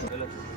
Gracias.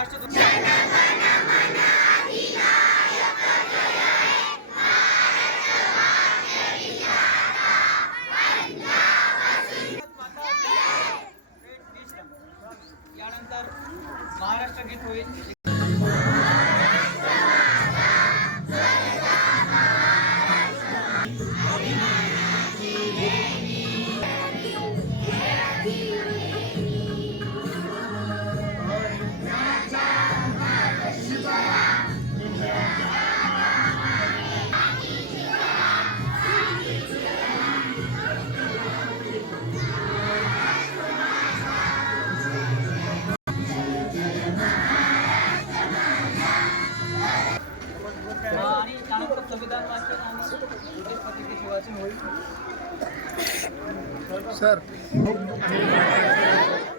రాష్ట్ర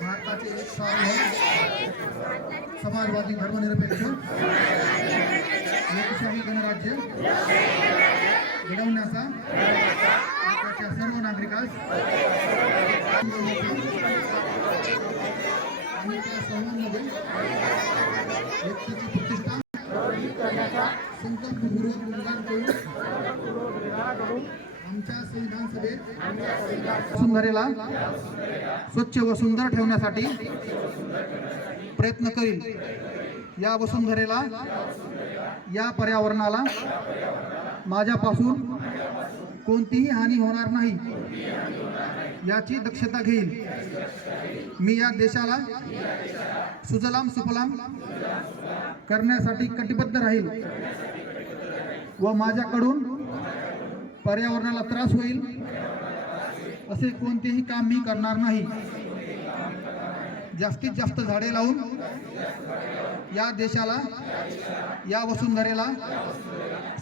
भारताचे एक सार्वभौम समाजवादी धर्मनिरपेक्ष. लोकशाही गणराज्य. घडवण्याचा. भारताच्या सर्व नागरिकास. आणि त्या सर्वांमध्ये व्यक्तीची प्रतिष्ठा. संकल्पपूर्वक योगदान करून आमच्या संविधान सुंदरेला स्वच्छ व सुंदर ठेवण्यासाठी प्रयत्न करील या वसुंधरेला या पर्यावरणाला माझ्यापासून कोणतीही हानी होणार नाही याची दक्षता घेईल मी या देशाला सुजलाम सुफलाम करण्यासाठी कटिबद्ध राहील व माझ्याकडून पर्यावरणाला त्रास होईल असे कोणतेही काम मी करणार नाही. जास्तीत जास्त झाडे लावून या देशाला या वसुंधरेला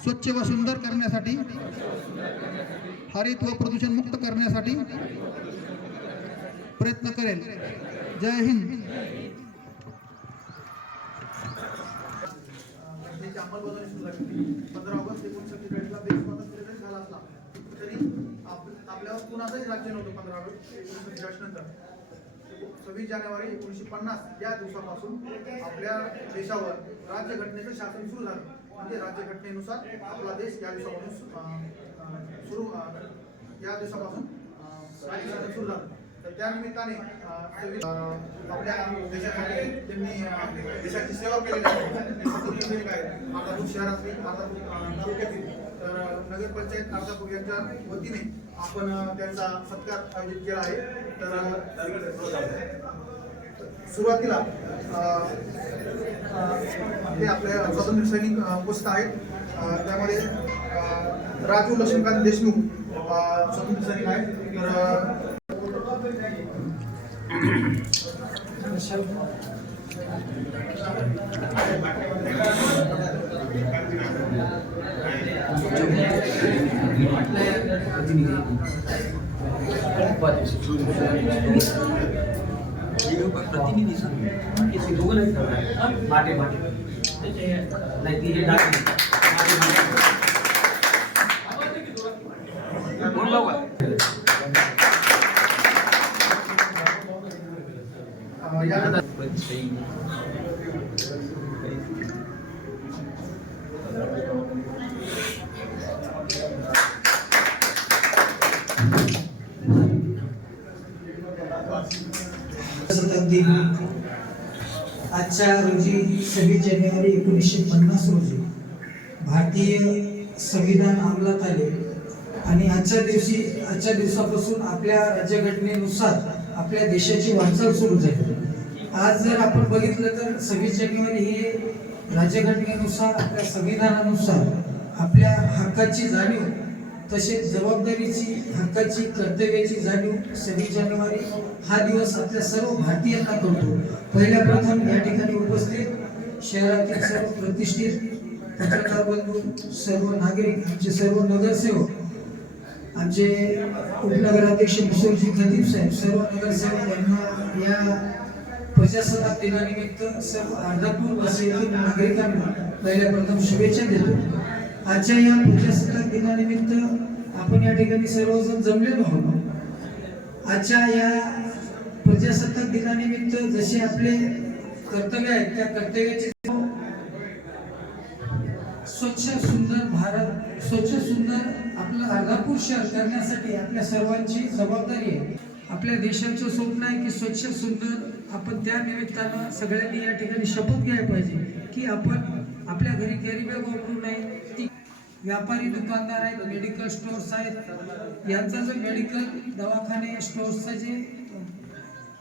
स्वच्छ व सुंदर करण्यासाठी हरित व प्रदूषण मुक्त करण्यासाठी प्रयत्न करेल. जय हिंद. अंमलबजावणी पंधरा ऑगस्ट एकोणीसशे सत्तेचाळीसला देश स्वातंत्र्य जरी झाला असला तरी आप- आपल्यावर राज्य नव्हतं पंधरा ऑगस्ट एकोणीसशे सत्तेचाळीस नंतर. सव्वीस जानेवारी एकोणीसशे पन्नास या दिवसापासून आपल्या देशावर राज्यघटनेचं शासन सुरू झालं. म्हणजे राज्यघटनेनुसार आपला देश या दिवसापासून सुरू या दिवसापासून राज्य शासन सुरू झालं. तर त्यानिमित्ताने आपल्या देशासाठी त्यांनी देशाची सेवा केलेली आहे. त्यांनी शहरातली अर्धापूर तालुक्यातील. तर नगरपंचायत अर्धापूर यांच्या वतीने आपण त्यांचा सत्कार आयोजित केला आहे. तर सुरुवातीला हे आपले आपल्या स्वातंत्र्य सैनिक उपस्थित आहेत. त्यामध्ये राजू लक्ष्मीकांत देशमुख स्वातंत्र्य सैनिक आहेत. तर प्रतिनिधी नाही माटे माटे नाही ती हे बोल का? अं, या आजच्या रोजी सव्वीस जानेवारी एकोणीसशे पन्नास रोजी भारतीय संविधान अंमलात आले. आणि आजच्या दिवशी आजच्या दिवसापासून आपल्या राज्यघटनेनुसार आपल्या देशाची वाटचाल सुरू झाली. आज जर आपण बघितलं तर सव्वीस जानेवारी हे राज्यघटनेनुसार आपल्या संविधानानुसार आपल्या हक्काची जाणीव तसेच जबाबदारीची हक्काची कर्तव्याची जाणीव सव्वीस जानेवारी हा दिवस आपल्या सर्व भारतीयांना करतो पहिल्या प्रथम या ठिकाणी उपस्थित शहरातील सर्व प्रतिष्ठित पत्रकार बंधू सर्व नागरिक आमचे सर्व नगरसेवक आमचे उपनगराध्यक्ष मुसोरजी खदीप साहेब सर्व नगरसेवक यांना या प्रजासत्ताक दिनानिमित्त सर्व अर्धापूर वासियातील नागरिकांना पहिल्या प्रथम शुभेच्छा देतो. आजच्या या प्रजासत्ताक दिनानिमित्त आपण या ठिकाणी सर्वजण जमलेलो आहोत. आजच्या या प्रजासत्ताक दिनानिमित्त जसे आपले कर्तव्य आहेत त्या कर्तव्याचे स्वच्छ सुंदर भारत स्वच्छ सुंदर आपलं अर्धापूर शहर करण्यासाठी आपल्या सर्वांची जबाबदारी आहे. आपल्या देशाचं स्वप्न आहे की स्वच्छ सुंदर आपण त्या निमित्तानं सगळ्यांनी या ठिकाणी शपथ घ्यायला पाहिजे की आपण आपल्या घरी गरिबी वापरू नये. ती व्यापारी दुकानदार आहेत मेडिकल स्टोर्स आहेत. यांचा जो मेडिकल दवाखाने स्टोर्सचं जे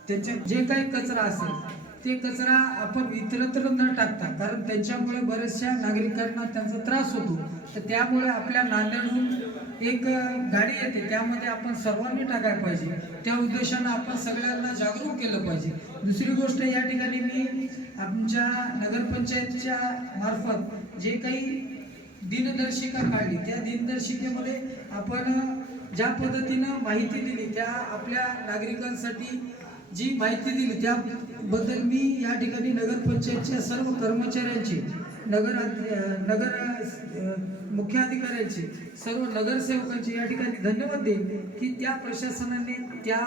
त्याच्यात जे काही कचरा असेल ते कचरा आपण इतरत्र न टाकता कारण त्यांच्यामुळे बऱ्याचशा नागरिकांना त्यांचा त्रास होतो. तर त्यामुळे आपल्या नांदेडहून एक गाडी येते त्यामध्ये आपण सर्वांनी टाकायला पाहिजे. त्या उद्देशानं आपण सगळ्यांना जागरूक केलं पाहिजे. दुसरी गोष्ट या ठिकाणी मी आमच्या नगरपंचायतच्या मार्फत जे काही दिनदर्शिका काढली. त्या दिनदर्शिकेमध्ये आपण ज्या पद्धतीनं माहिती दिली त्या आपल्या नागरिकांसाठी जी माहिती दिली त्याबद्दल मी या ठिकाणी नगरपंचायतच्या सर्व कर्मचाऱ्यांचे नगर नगर मुख्याधिकाऱ्यांची सर्व नगरसेवकांचे या ठिकाणी धन्यवाद देईन की त्या प्रशासनाने त्या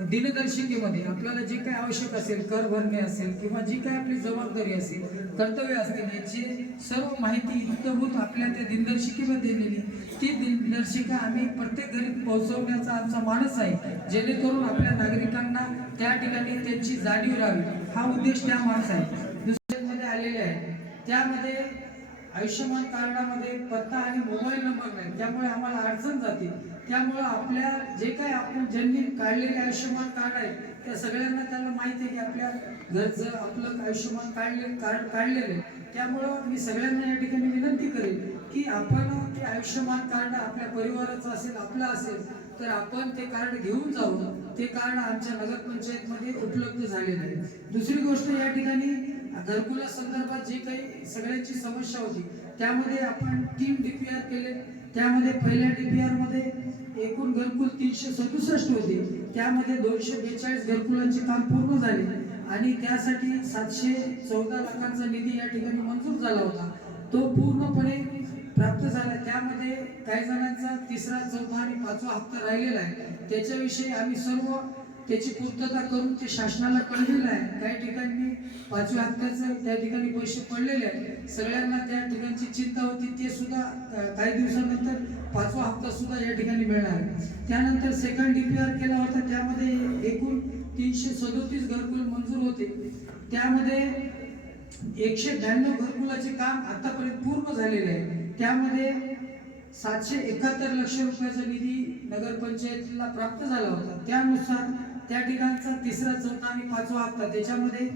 दिनदर्शिकेमध्ये आपल्याला जे काय आवश्यक असेल कर भरणे असेल किंवा जी काय आपली जबाबदारी असेल कर्तव्य असतील याची सर्व माहिती इतकभूत आपल्या त्या दिनदर्शिकेमध्ये दिलेली. ती दिनदर्शिका आम्ही प्रत्येक घरी पोहोचवण्याचा आमचा मानस आहे जेणेकरून आपल्या नागरिकांना त्या ठिकाणी त्यांची जाणीव राहावी. हा उद्देश त्या माणसा आहे दुसऱ्यामध्ये आलेले आहे. त्यामध्ये आयुष्यमान कार्डामध्ये पत्ता आणि मोबाईल नंबर नाही. त्यामुळे आम्हाला अडचण जाते. त्यामुळे आपल्या जे काही आपण ज्यांनी काढलेले आयुष्यमान कार्ड आहे त्या सगळ्यांना त्यांना माहिती आहे की आपल्या घरचं आपलं आयुष्यमान काढले कार्ड काढलेलं आहे त्यामुळं मी सगळ्यांना या ठिकाणी विनंती करेन की आपण ते आयुष्यमान कार्ड आपल्या परिवाराचं असेल आपलं असेल तर आपण ते कार्ड घेऊन जाऊ ते कार्ड आमच्या नगरपंचायतमध्ये उपलब्ध झाले नाही. दुसरी गोष्ट या ठिकाणी घरकुला संदर्भात जी काही सगळ्यांची समस्या होती त्यामध्ये आपण तीन डीपीआर केले. त्यामध्ये पहिल्या डीपीआरमध्ये एकूण घरकुल तीनशे सदुसष्ट होते. त्यामध्ये दोनशे बेचाळीस घरकुलांचे काम पूर्ण झाले आणि त्यासाठी सातशे चौदा लाखांचा निधी या ठिकाणी मंजूर झाला होता. तो पूर्णपणे प्राप्त झाला. त्यामध्ये काही जणांचा तिसरा चौथा आणि पाचवा हप्ता राहिलेला आहे. त्याच्याविषयी आम्ही सर्व त्याची पूर्तता करून ते शासनाला कळलेलं आहे. काही ठिकाणी पाचव्या हप्त्याचं त्या ठिकाणी पैसे पडलेले आहेत. सगळ्यांना त्या ठिकाणची चिंता होती. ते सुद्धा काही दिवसानंतर पाचवा हप्ता सुद्धा या ठिकाणी मिळणार आहे. त्यानंतर सेकंड डीपीआर केला होता. त्यामध्ये एकूण तीनशे सदोतीस घरकुल मंजूर होते. त्यामध्ये एकशे ब्याण्णव घरकुलाचे काम आतापर्यंत पूर्ण झालेले आहे. त्यामध्ये सातशे एकाहत्तर लक्ष रुपयाचा निधी नगरपंचायतीला प्राप्त झाला होता. त्यानुसार त्या ठिकाणचा तिसरा चौथा आणि पाचवा हप्ता त्याच्यामध्ये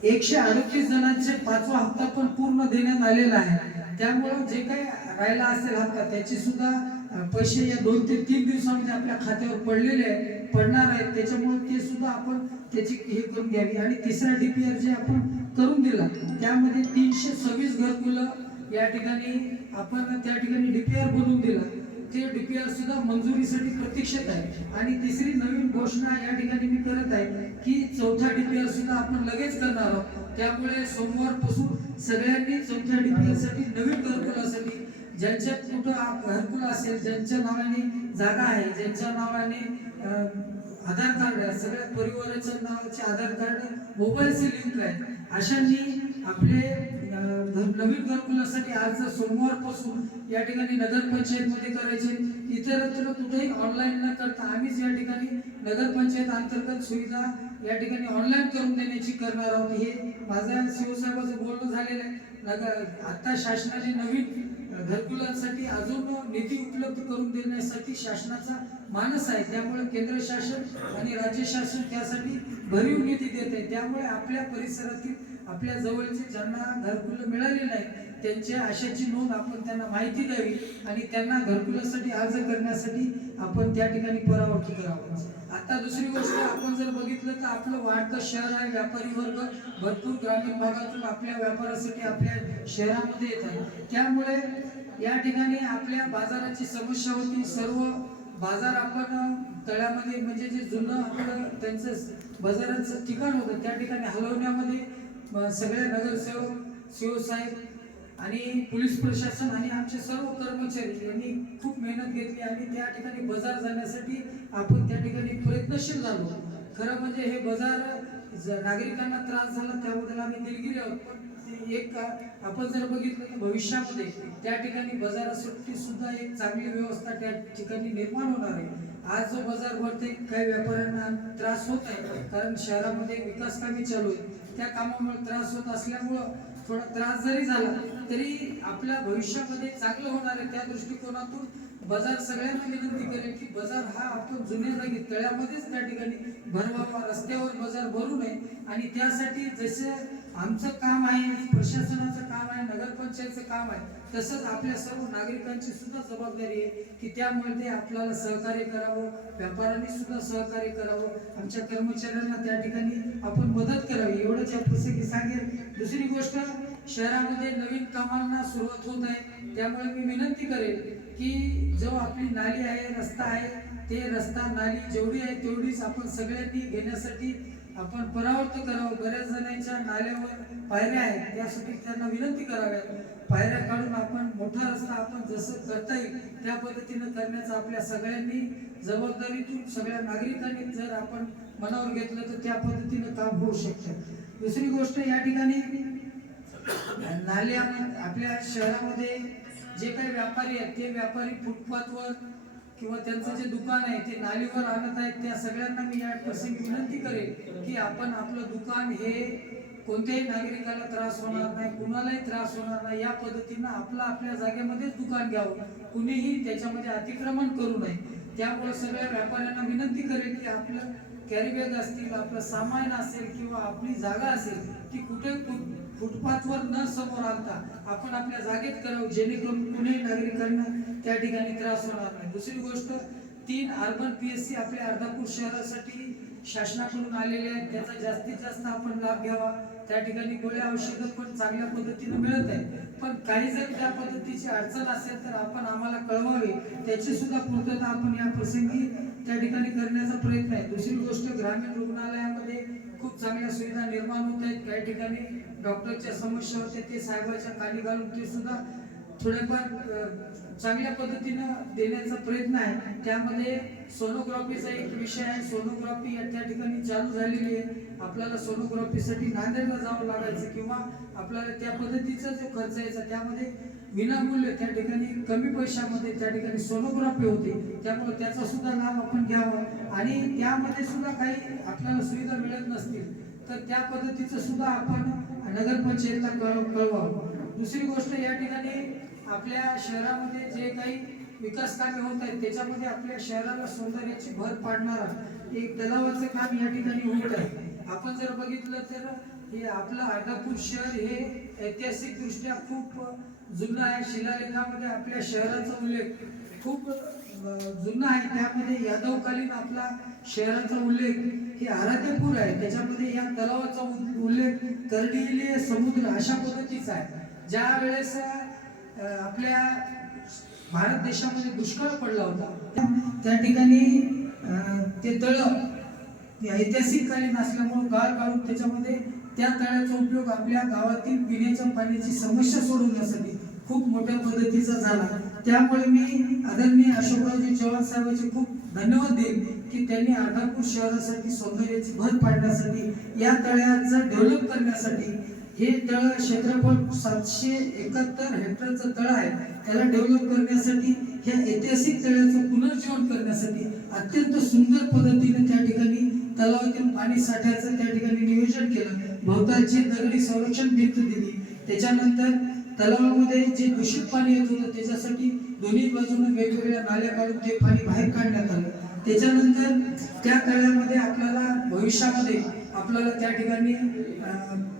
एकशे अडतीस जणांचे पाचवा हप्ता पण पूर्ण देण्यात आलेला आहे. त्यामुळं जे काही राहिला असेल हप्ता त्याचे सुद्धा पैसे या दोन ते तीन दिवसामध्ये आपल्या खात्यावर पडलेले आहे पडणार आहेत त्याच्यामुळे ते सुद्धा आपण त्याची हे करून घ्यावी. आणि तिसरा डीपीआर जे आपण करून दिला त्यामध्ये तीनशे सव्वीस घरकुलं या ठिकाणी आपण त्या ठिकाणी डीपीआर बनवून दिला. ते डीपीआर सुद्धा मंजुरीसाठी प्रतीक्षेत आहे. आणि तिसरी नवीन घोषणा या ठिकाणी मी करत आहे की चौथा डीपीआर सुद्धा आपण लगेच करणार आहोत. त्यामुळे सोमवारपासून सगळ्यांनी चौथ्या डीपीआरसाठी नवीन घरकुलासाठी ज्यांच्यात कुठं घरकुल असेल ज्यांच्या नावाने जागा आहे ज्यांच्या नावाने आधार कार्ड आहे सगळ्या परिवाराच्या नावाचे आधार कार्ड मोबाईलचे लिंक आहे. अशांनी आपले नवीन घरकुलासाठी आज सोमवारपासून या ठिकाणी नगरपंचायतमध्ये करायचे. इतरत्र कुठेही ऑनलाईन न करता आम्हीच या ठिकाणी नगरपंचायत अंतर्गत सुविधा या ठिकाणी ऑनलाईन करून देण्याची करणार आहोत. हे माझ्या शिवसाहेबाचं बोलणं झालेलं आहे. नगर आता शासनाने नवीन घरकुलांसाठी अजून निधी उपलब्ध करून देण्यासाठी शासनाचा मानस आहे. त्यामुळे केंद्र शासन आणि राज्य शासन त्यासाठी भरीव निधी देत आहे. त्यामुळे आपल्या परिसरातील आपल्या जवळचे ज्यांना घरकुलं मिळाले नाही त्यांच्या आशेची नोंद आपण त्यांना माहिती द्यावी आणि त्यांना घरकुलासाठी अर्ज करण्यासाठी आपण त्या ठिकाणी परावर्ती करावं. आता दुसरी गोष्ट आपण जर बघितलं तर आपलं वाढतं शहर आहे व्यापारी वर्ग भरपूर ग्रामीण भागातून आपल्या व्यापारासाठी आपल्या शहरामध्ये येतात. त्यामुळे या ठिकाणी आपल्या बाजाराची समस्या होती. सर्व बाजार आपण तळ्यामध्ये म्हणजे जे जुनं आपलं त्यांचं बाजाराचं ठिकाण होतं त्या ठिकाणी हलवण्यामध्ये सगळे नगरसेवक शिवसाहेब आणि पोलीस प्रशासन आणि आमचे सर्व कर्मचारी यांनी खूप मेहनत घेतली आणि त्या ठिकाणी बाजार जाण्यासाठी आपण त्या ठिकाणी प्रयत्नशील झालो. खरं म्हणजे हे बाजार नागरिकांना त्रास झाला त्याबद्दल आम्ही दिलगिरी आहोत पण एक आपण जर बघितलं तर भविष्यामध्ये त्या ठिकाणी बाजारासाठी सुद्धा एक चांगली व्यवस्था त्या ठिकाणी निर्माण होणार आहे. आज जो बाजार भरते काही व्यापाऱ्यांना त्रास होत आहे. कारण शहरामध्ये विकास कामे चालू आहेत. त्या कामामुळे त्रास होत असल्यामुळं थोडा त्रास जरी झाला तरी आपल्या भविष्यामध्ये चांगलं होणार आहे त्या दृष्टिकोनातून बाजार सगळ्यांना विनंती करेल की बाजार हा आपण जुन्या जागी तळ्यामध्येच त्या ठिकाणी भरवावा रस्त्यावर बाजार भरू नये. आणि त्यासाठी जसे आमचं काम आहे प्रशासनाचं काम आहे नगरपंचायतचं काम आहे. तसंच आपल्या सर्व नागरिकांची सुद्धा जबाबदारी आहे की त्यामध्ये आपल्याला सहकार्य करावं व्यापाऱ्यांनी सुद्धा सहकार्य करावं. आमच्या कर्मचाऱ्यांना त्या ठिकाणी आपण मदत करावी. एवढंच या पुस्तकी सांगेल दुसरी गोष्ट शहरामध्ये नवीन कामांना सुरुवात होत आहे. त्यामुळे मी विनंती करेल की जो आपली नाली आहे रस्ता आहे ते रस्ता नाली जेवढी आहे तेवढीच आपण सगळ्यांनी घेण्यासाठी आपण परावर्त करावं. बऱ्याच जणांच्या नाल्यावर पायऱ्या आहेत. त्यासाठी त्यांना विनंती कराव्यात. पायऱ्या काढून आपण मोठा रस्ता आपण जसं करता येईल त्या पद्धतीनं करण्याचा आपल्या सगळ्यांनी जबाबदारीतून सगळ्या नागरिकांनी जर आपण मनावर घेतलं तर त्या पद्धतीनं काम होऊ शकतं. दुसरी गोष्ट या ठिकाणी नाल्या आपल्या शहरामध्ये जे काही व्यापारी आहेत ते व्यापारी फुटपाथवर किंवा त्यांचं जे दुकान आहे ते नालीवर आणत आहेत त्या सगळ्यांना मी या प्रसंगी विनंती करेन की आपण आपलं दुकान हे कोणत्याही नागरिकाला त्रास होणार नाही कुणालाही त्रास होणार नाही या पद्धतीनं आपलं आपल्या जागेमध्येच दुकान घ्यावं. कुणीही त्याच्यामध्ये अतिक्रमण करू नये. त्यामुळे सगळ्या व्यापाऱ्यांना विनंती करेन की आपलं कॅरीबॅग असतील आपलं सामान असेल किंवा आपली जागा असेल ती कुठे फुटपाथवर न समोर आणता आपण आपल्या जागेत करावं जेणेकरून कुणीही नागरिकांना त्या ठिकाणी त्रास होणार नाही. दुसरी गोष्ट तीन अर्बन पी एस सी आपल्या अर्धापूर शहरासाठी शासनाकडून आलेले आहेत. त्याचा जास्तीत जास्त आपण लाभ घ्यावा. त्या ठिकाणी गोळ्या औषधं पण चांगल्या पद्धतीने मिळत आहेत. पण काही जर त्या पद्धतीची अडचण असेल तर आपण आम्हाला कळवावे. त्याची सुद्धा पूर्तता आपण या प्रसंगी त्या ठिकाणी करण्याचा प्रयत्न आहे. दुसरी गोष्ट ग्रामीण रुग्णालयामध्ये खूप चांगल्या सुविधा निर्माण होत आहेत. काही ठिकाणी डॉक्टरच्या समस्या होत्या ते साहेबाच्या खाली घालून ते सुद्धा थोड्याफार चांगल्या पद्धतीनं देण्याचा प्रयत्न आहे. त्यामध्ये सोनोग्राफीचा एक विषय आहे. सोनोग्राफी या त्या ठिकाणी चालू झालेली आहे. आपल्याला सोनोग्राफीसाठी नांदेडला जावं लागायचं किंवा आपल्याला त्या पद्धतीचा जो खर्च यायचा त्यामध्ये विनामूल्य त्या ठिकाणी कमी पैशामध्ये त्या ठिकाणी सोनोग्राफी होते. त्यामुळे त्याचा सुद्धा लाभ आपण घ्यावा. आणि त्यामध्ये सुद्धा काही आपल्याला सुविधा मिळत नसतील तर त्या पद्धतीचं सुद्धा आपण नगरपंचायतला कळव कळवावं. दुसरी गोष्ट या ठिकाणी आपल्या शहरामध्ये जे काही विकास कामे होत आहेत त्याच्यामध्ये आपल्या शहराला सौंदर्याची भर पाडणारा एक तलावाचं काम या ठिकाणी होत आहे. आपण जर बघितलं तर हे आपलं अर्धापूर शहर हे ऐतिहासिकदृष्ट्या खूप जुनं आहे. शिलालेखामध्ये आपल्या शहराचा उल्लेख खूप अ, जुना आहे. त्यामध्ये यादवकालीन आपला शहराचा उल्लेख हे आराध्यपूर आहे. त्याच्यामध्ये या तलावाचा उ- उल्लेख कर्डिले समुद्र अशा पद्धतीचा आहे. ज्या वेळेस आपल्या भारत देशामध्ये दुष्काळ पडला होता. त्या ठिकाणी ते तळ ऐतिहासिक कालीन असल्यामुळे गाळ काढून त्याच्यामध्ये त्या तळ्याचा उपयोग आपल्या गावातील पिण्याच्या पाण्याची समस्या सोडवण्यासाठी खूप मोठ्या पद्धतीचा झाला. त्यामुळे मी आदरणीय अशोकरावजी चव्हाण साहेबांचे खूप धन्यवाद देईन की त्यांनी अर्धापूर शहरासाठी सौंदर्याची भर पाडण्यासाठी या तळ्याचं डेव्हलप करण्यासाठी हे तळ क्षेत्रफळ सातशे एकाहत्तर हेक्टरचं तळ आहे. त्याला डेव्हलप करण्यासाठी ह्या ऐतिहासिक तळ्याचं पुनर्जीवन करण्यासाठी अत्यंत सुंदर पद्धतीने त्या ठिकाणी तलावातील पाणी साठ्याचं त्या ठिकाणी नियोजन केलं. भोवतालची दगडी संरक्षण भिंत दिली. त्याच्यानंतर तलावामध्ये जे दूषित पाणी येत होतं त्याच्यासाठी दोन्ही बाजूने वेगवेगळ्या नाल्या काढून ते पाणी बाहेर काढण्यात आलं. त्याच्यानंतर त्या तळ्यामध्ये आपल्याला भविष्यामध्ये आपल्याला त्या ठिकाणी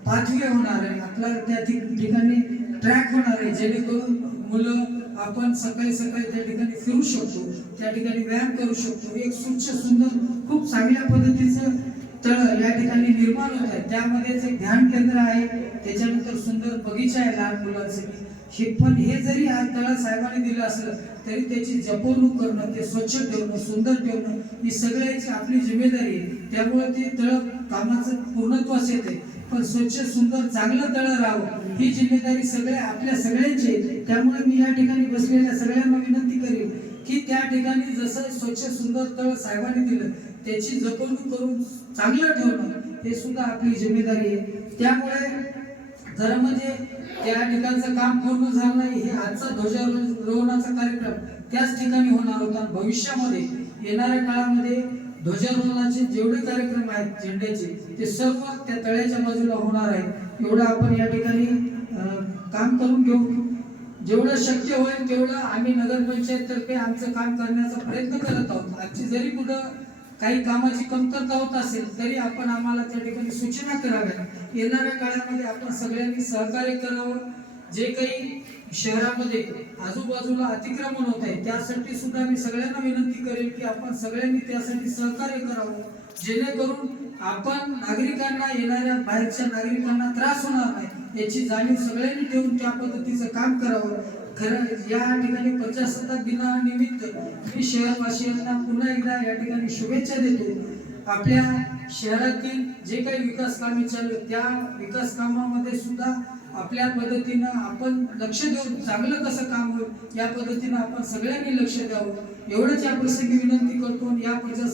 पाथवे होणार आहे. आपल्याला त्या ठिकाणी ट्रॅक होणार आहे. जेणेकरून मुलं आपण सकाळी सकाळी त्या ठिकाणी फिरू शकतो. त्या ठिकाणी व्यायाम करू शकतो. एक स्वच्छ सुंदर खूप चांगल्या पद्धतीचं तळ या ठिकाणी निर्माण होत आहे. त्यामध्येच एक ध्यान केंद्र आहे. त्याच्यानंतर सुंदर बगीचा आहे लहान मुलांसाठी. हे पण हे जरी आज तळा साहेबांनी दिलं असलं तरी त्याची जपवणूक करणं ते स्वच्छ ठेवणं सुंदर ठेवणं ही सगळ्याची आपली जिम्मेदारी आहे. त्यामुळे ते तळ कामाचं पूर्णत्वास येते. पण स्वच्छ सुंदर चांगलं तळ राहावं. ही जिम्मेदारी सगळ्या आपल्या सगळ्यांची आहे. त्यामुळे मी या ठिकाणी बसलेल्या सगळ्यांना विनंती करेन की त्या ठिकाणी जसं स्वच्छ सुंदर तळ साहेबांनी दिलं त्याची जपवणूक करून चांगलं ठेवणं हे सुद्धा आपली जिम्मेदारी आहे. त्यामुळे जर म्हणजे त्या ठिकाणचं काम पूर्ण झालं नाही हे आजचा ध्वजारोहणाचा कार्यक्रम त्याच ठिकाणी होणार होता. भविष्यामध्ये येणाऱ्या काळामध्ये ध्वजारोहणाचे जेवढे कार्यक्रम आहेत झेंड्याचे ते सर्व त्या तळ्याच्या बाजूला होणार आहेत. एवढं आपण या ठिकाणी काम करून घेऊ. जेवढं शक्य होईल तेवढं आम्ही नगरपंचायत तर्फे आमचं काम करण्याचा प्रयत्न करत आहोत. आजची जरी कुठं काही कामाची कमतरता होत असेल तरी आपण आम्हाला त्या ठिकाणी सूचना कराव्या येणाऱ्या काळामध्ये आपण सगळ्यांनी सहकार्य करावं. जे काही शहरामध्ये आजूबाजूला अतिक्रमण होत आहे. त्यासाठी सुद्धा मी सगळ्यांना विनंती करेन की आपण सगळ्यांनी त्यासाठी सहकार्य करावं. जेणेकरून आपण नागरिकांना येणाऱ्या बाहेरच्या नागरिकांना त्रास होणार नाही. याची जाणीव सगळ्यांनी ठेवून त्या पद्धतीचं काम करावं. खरं या ठिकाणी प्रजासत्ताक दिनानिमित्त मी शहरवासियांना पुन्हा एकदा या ठिकाणी शुभेच्छा देतो. आपल्या शहरातील जे काही विकास कामे चालू त्या विकास कामामध्ये सुद्धा आपल्या पद्धतीनं आपण लक्ष देऊन चांगलं कसं काम होईल या पद्धतीनं आपण सगळ्यांनी लक्ष द्यावं. एवढंच या प्रसंगी विनंती करतो आणि या प्रजा